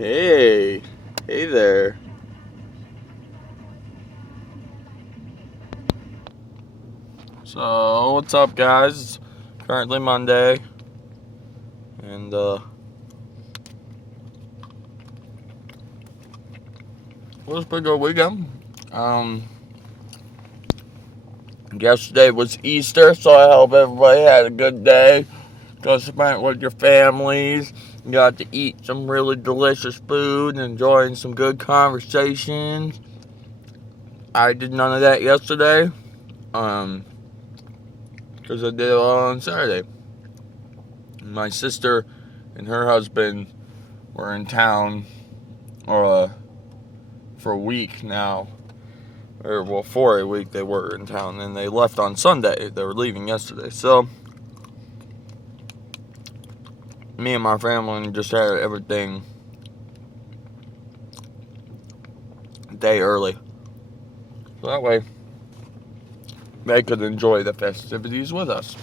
Hey, hey there. So, what's up, guys? It's currently Monday, and it was a pretty good weekend. Yesterday was Easter, so I hope everybody had a good day. Go spend it with your families. You got to eat some really delicious food and enjoying some good conversations. I did none of that yesterday, because I did it all on Saturday. My sister and her husband were in town for a week now. For a week they were in town, and they left on Sunday. They were leaving yesterday. So, me and my family just had everything a day early. So that way, they could enjoy the festivities with us.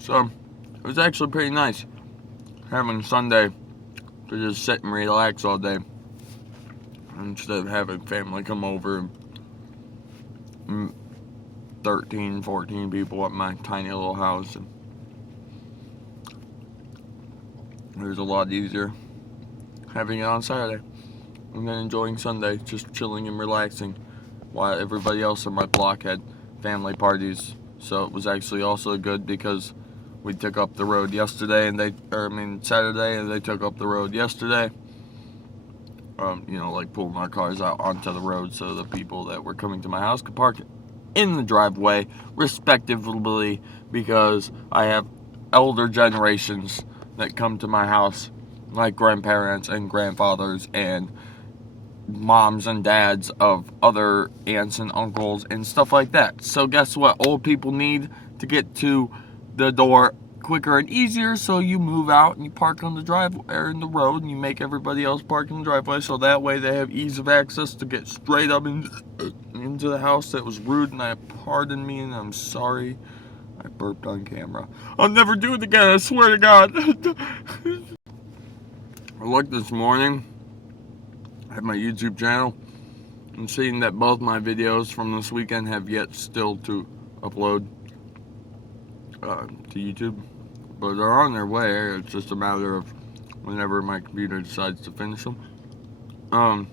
So, it was actually pretty nice having Sunday to just sit and relax all day instead of having family come over. 13, 14 people at my tiny little house. And it was a lot easier having it on Saturday and then enjoying Sunday, just chilling and relaxing while everybody else in my block had family parties. So it was actually also good because we took up the road yesterday Saturday, and they took up the road yesterday. Like pulling our cars out onto the road so the people that were coming to my house could park in the driveway, respectively, because I have elder generations that come to my house, like grandparents and grandfathers and moms and dads of other aunts and uncles and stuff like that. So guess what? Old people need to get to the door quicker and easier, so you move out and you park on the driveway or in the road, and you make everybody else park in the driveway, so that way they have ease of access to get straight up into the house. That was rude, and pardon me, and I'm sorry. I burped on camera. I'll never do it again, I swear to God. I looked this morning at my YouTube channel and seeing that both my videos from this weekend have yet still to upload to YouTube. But they're on their way. It's just a matter of whenever my computer decides to finish them. I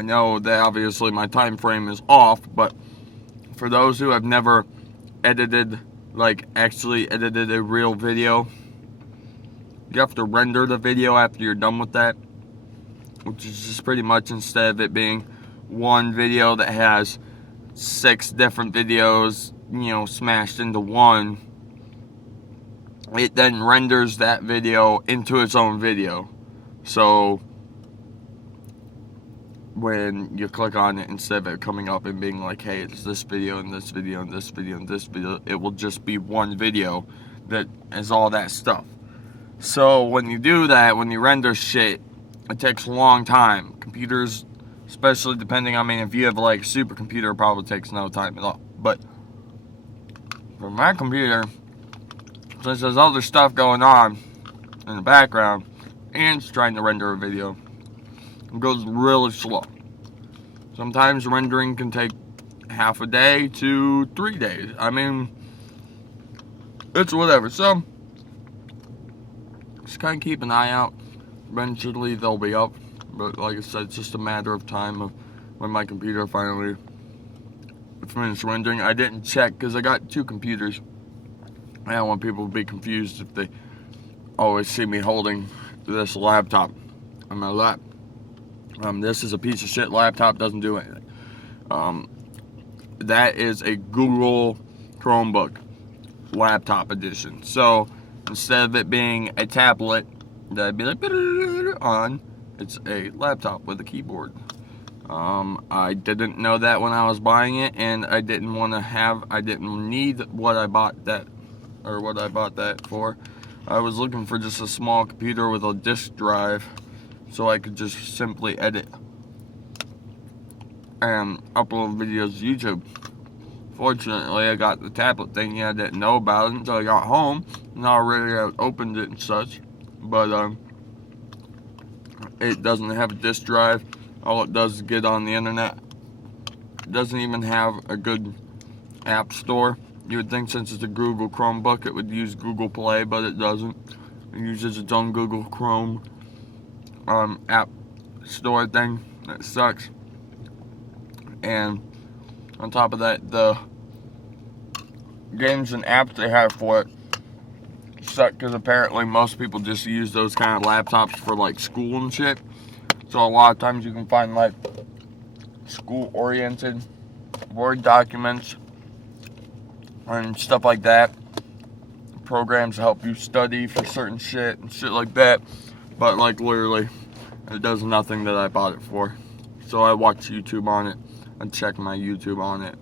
know that obviously my time frame is off, but for those who have never actually edited a real video, you have to render the video after you're done with that, which is just pretty much, instead of it being one video that has 6 different videos, smashed into one, it then renders that video into its own video. So when you click on it, instead of it coming up and being like, hey, it's this video and this video and this video and this video, it will just be one video that is all that stuff. So when you do that, when you render shit, it takes a long time. Computers, especially depending, if you have like a supercomputer, it probably takes no time at all. But for my computer, since there's other stuff going on in the background and it's trying to render a video, it goes really slow. Sometimes rendering can take half a day to 3 days. It's whatever. So just kind of keep an eye out. Eventually they'll be up, but like I said, it's just a matter of time of when my computer finally finished rendering. I didn't check because I got 2 computers. I don't want people to be confused if they always see me holding this laptop on my lap. This is a piece of shit laptop, doesn't do anything. That is a Google Chromebook laptop edition. So instead of it being a tablet that'd be like on, it's a laptop with a keyboard. I didn't know that when I was buying it, and I didn't need what I bought that for. I was looking for just a small computer with a disk drive so I could just simply edit and upload videos to YouTube. Fortunately, I got the tablet thing, and I didn't know about it until I got home, and I already had opened it and such. But It doesn't have a disk drive. All it does is get on the internet. It doesn't even have a good app store. You would think since it's a Google Chromebook it would use Google Play, but it doesn't. It uses its own Google Chrome app store thing. That sucks. And on top of that, the games and apps they have for it suck, because apparently most people just use those kind of laptops for like school and shit. So a lot of times you can find like school-oriented Word documents and stuff like that, programs to help you study for certain shit and shit like that. But like literally, it does nothing that I bought it for. So I watch YouTube on it and check my YouTube on it.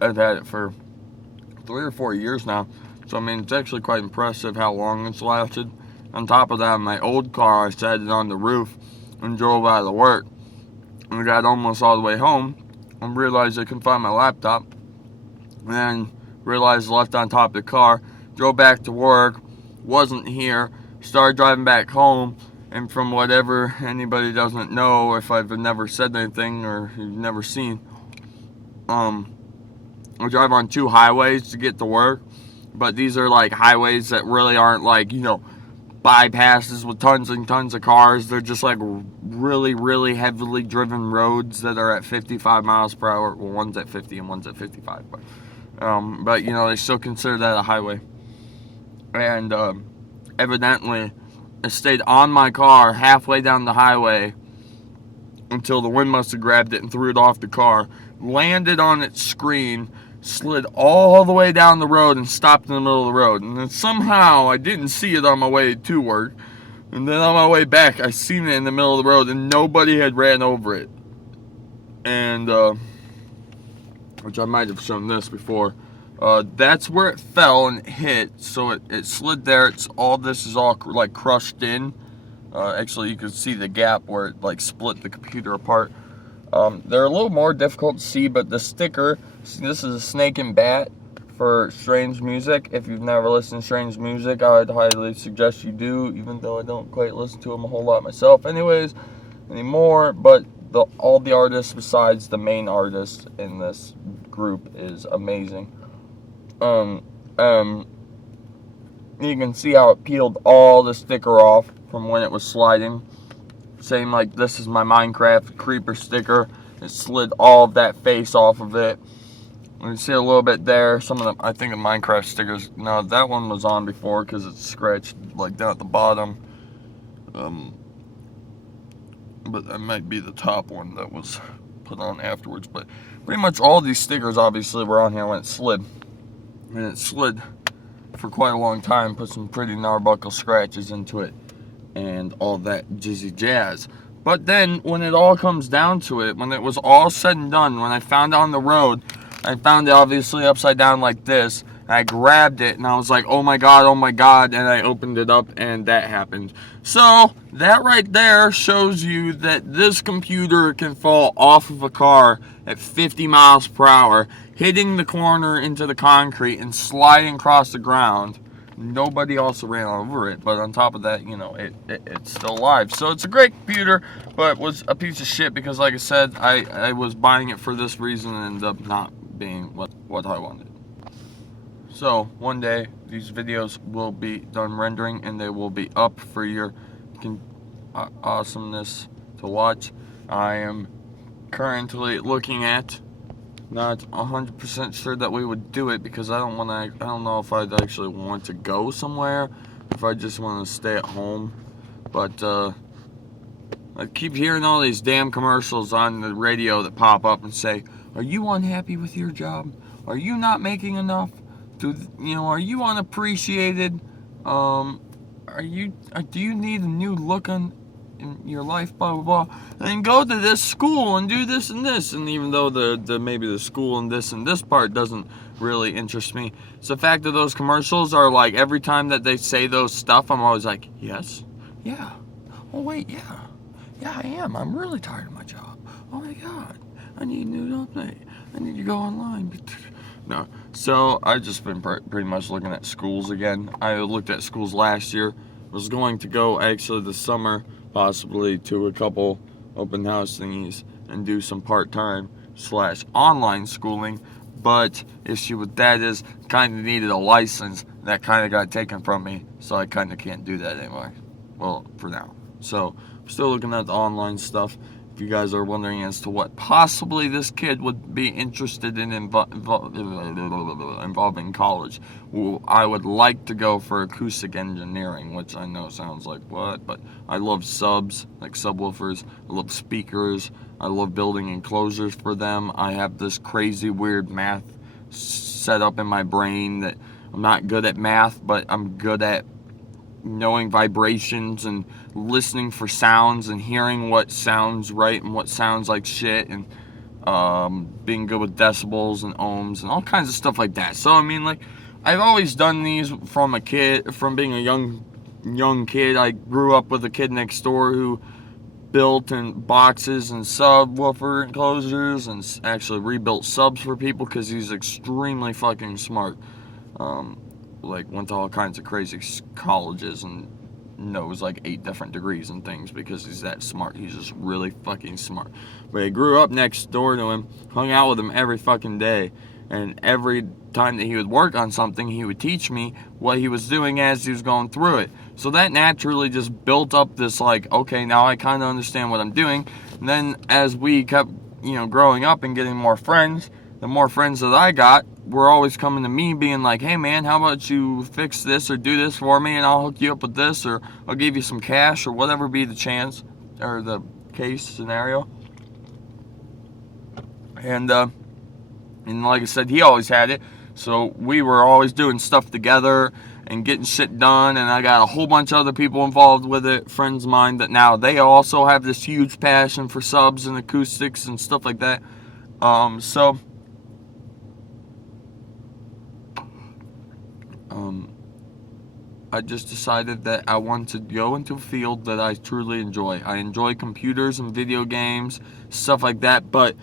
I've had it for 3 or 4 years now. So I mean, it's actually quite impressive how long it's lasted. On top of that, in my old car, I sat it on the roof and drove out of work. And I got almost all the way home and realized I couldn't find my laptop. And then realized I left it on top of the car. Drove back to work, wasn't here. Started driving back home. And from whatever anybody doesn't know, if I've never said anything or you've never seen, I drive on 2 highways to get to work. But these are like highways that really aren't like, you know, bypasses with tons and tons of cars. They're just like really, really heavily driven roads that are at 55 miles per hour. Well, one's at 50 and one's at 55. But you know, they still consider that a highway. And evidently, I stayed on my car halfway down the highway until the wind must have grabbed it and threw it off the car. Landed on its screen, slid all the way down the road and stopped in the middle of the road. And then somehow I didn't see it on my way to work. And then on my way back, I seen it in the middle of the road and nobody had ran over it. And, which I might have shown this before. That's where it fell and hit. So it slid there. This is all like crushed in. Actually, you can see the gap where it like split the computer apart. They're a little more difficult to see, but the sticker, this is a Snake and Bat for Strange Music. If you've never listened to Strange Music, I'd highly suggest you do, even though I don't quite listen to them a whole lot myself anymore. But all the artists besides the main artist in this group is amazing. You can see how it peeled all the sticker off from when it was sliding. Same like this is my Minecraft creeper sticker. It slid all of that face off of it. You can see a little bit there. Some of them, I think the Minecraft stickers, no, that one was on before because it's scratched like down at the bottom. But that might be the top one that was put on afterwards. But pretty much all these stickers obviously were on here when it slid. And it slid for quite a long time, put some pretty gnarbuckle scratches into it and all that jizzy jazz. But then when it all comes down to it, when it was all said and done, when I found it on the road, I found it obviously upside down like this. I grabbed it and I was like, oh my god, and I opened it up and that happened. So that right there shows you that this computer can fall off of a car at 50 miles per hour, hitting the corner into the concrete and sliding across the ground. Nobody also ran over it, but on top of that, you know, it's still alive. So it's a great computer, but it was a piece of shit because, like I said, I was buying it for this reason and ended up not being what I wanted. So one day these videos will be done rendering and they will be up for your awesomeness to watch. I am currently looking at, not 100% sure that we would do it because I don't know if I'd actually want to go somewhere, if I just want to stay at home. But I keep hearing all these damn commercials on the radio that pop up and say, are you unhappy with your job? Are you not making enough? Are you unappreciated? Do you need a new look in your life, blah blah blah, and go to this school and do this and this. And even though maybe the school and this part doesn't really interest me, it's the fact that those commercials are like, every time that they say those stuff, I'm always like, yes, yeah, oh wait, yeah, I am, I'm really tired of my job, oh my god, I need a new update, I need to go online. No, so I've just been pretty much looking at schools again. I looked at schools last year, was going to go actually this summer, possibly to a couple open house thingies and do some part-time / online schooling. But issue with that is kind of needed a license. That kind of got taken from me, so I kind of can't do that anymore. Well, for now. So I'm still looking at the online stuff. If you guys are wondering as to what possibly this kid would be interested in involving college, I would like to go for acoustic engineering, which I know sounds like what, but I love subs, like subwoofers. I love speakers. I love building enclosures for them. I have this crazy weird math set up in my brain that I'm not good at math, but I'm good at knowing vibrations and listening for sounds and hearing what sounds right and what sounds like shit, and being good with decibels and ohms and all kinds of stuff like that. So I mean, like, I've always done these from being a young kid. I grew up with a kid next door who built and boxes and subwoofer enclosures and actually rebuilt subs for people because he's extremely fucking smart. Like, went to all kinds of crazy colleges and knows like 8 different degrees and things because he's that smart. He's just really fucking smart. But I grew up next door to him, hung out with him every fucking day, and every time that he would work on something, he would teach me what he was doing as he was going through it. So that naturally just built up this, like, okay, now I kind of understand what I'm doing. And then as we kept, growing up and getting more friends, the more friends that I got were always coming to me being like, hey man, how about you fix this or do this for me and I'll hook you up with this, or I'll give you some cash, or whatever be the chance or the case scenario. And like I said, he always had it. So we were always doing stuff together and getting shit done, and I got a whole bunch of other people involved with it, friends of mine, that now they also have this huge passion for subs and acoustics and stuff like that. I just decided that I want to go into a field that I truly enjoy. I enjoy computers and video games, stuff like that, but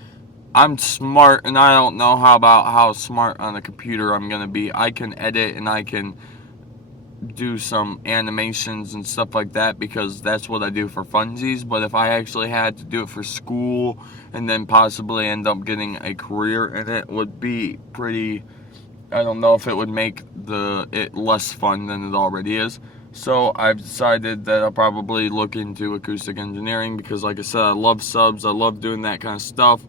I'm smart, and I don't know how smart on a computer I'm going to be. I can edit and I can do some animations and stuff like that because that's what I do for funsies. But if I actually had to do it for school and then possibly end up getting a career in it, would be pretty... I don't know if it would make it less fun than it already is. So I've decided that I'll probably look into acoustic engineering because, like I said, I love subs. I love doing that kind of stuff.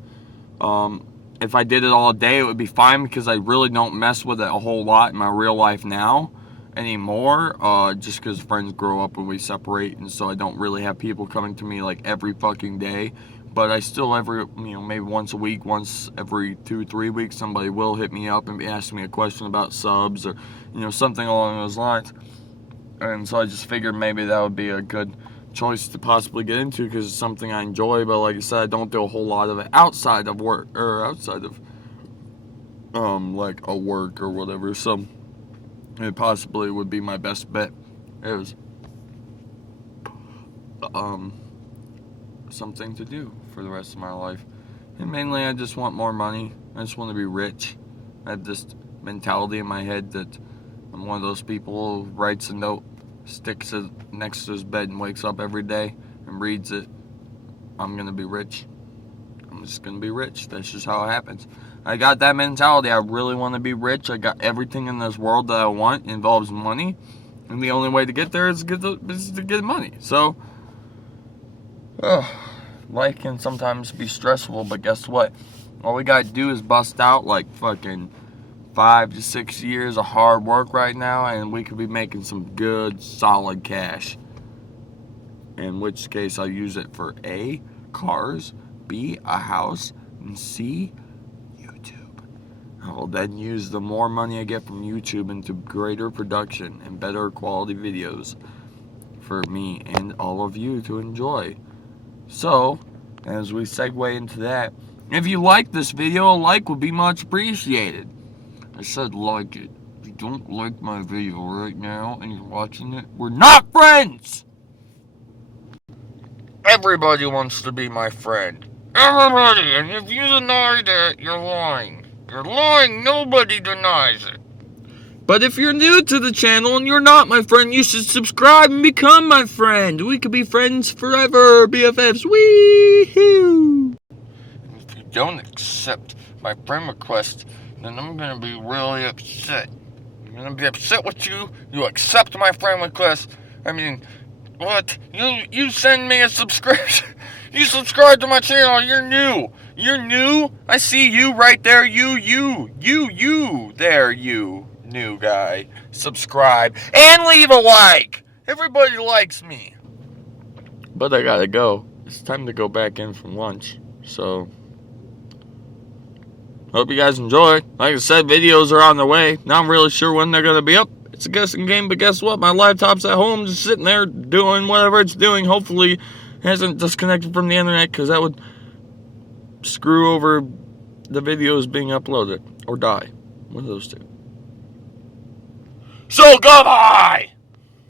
If I did it all day, it would be fine because I really don't mess with it a whole lot in my real life now anymore. Just because friends grow up and we separate, and so I don't really have people coming to me like every fucking day. But I still maybe once a week, once every 2-3 weeks, somebody will hit me up and be asking me a question about subs or, something along those lines. And so I just figured maybe that would be a good choice to possibly get into because it's something I enjoy. But like I said, I don't do a whole lot of it outside of work or outside of, like a work or whatever. So it possibly would be my best bet. It was, something to do for the rest of my life. And mainly I just want more money. I just want to be rich. I have this mentality in my head that I'm one of those people who writes a note, sticks it next to his bed and wakes up every day and reads it. I'm going to be rich. I'm just going to be rich. That's just how it happens. I got that mentality. I really want to be rich. I got everything in this world that I want. It involves money. And the only way to get there is to get money. So, life can sometimes be stressful, but guess what? All we gotta do is bust out like fucking 5 to 6 years of hard work right now, and we could be making some good, solid cash. In which case, I use it for A, cars, B, a house, and C, YouTube. I will then use the more money I get from YouTube into greater production and better quality videos for me and all of you to enjoy. So, as we segue into that, if you like this video, a like would be much appreciated. I said like it. If you don't like my video right now and you're watching it, we're not friends! Everybody wants to be my friend. Everybody! And if you deny that, you're lying. You're lying, nobody denies it. But if you're new to the channel and you're not my friend, you should subscribe and become my friend. We could be friends forever, BFFs. Wee-hoo! If you don't accept my friend request, then I'm gonna be really upset. I'm gonna be upset with you. You accept my friend request. I mean, what? You send me a subscription. You subscribe to my channel. You're new. You're new. I see you right there. You there. You new guy. Subscribe and leave a like. Everybody likes me. But I gotta go. It's time to go back in from lunch. So, hope you guys enjoy. Like I said, videos are on the way. Not really sure when they're gonna be up. It's a guessing game, but guess what? My laptop's at home just sitting there doing whatever it's doing. Hopefully it hasn't disconnected from the internet, because that would screw over the videos being uploaded or die. One of those two. So goodbye!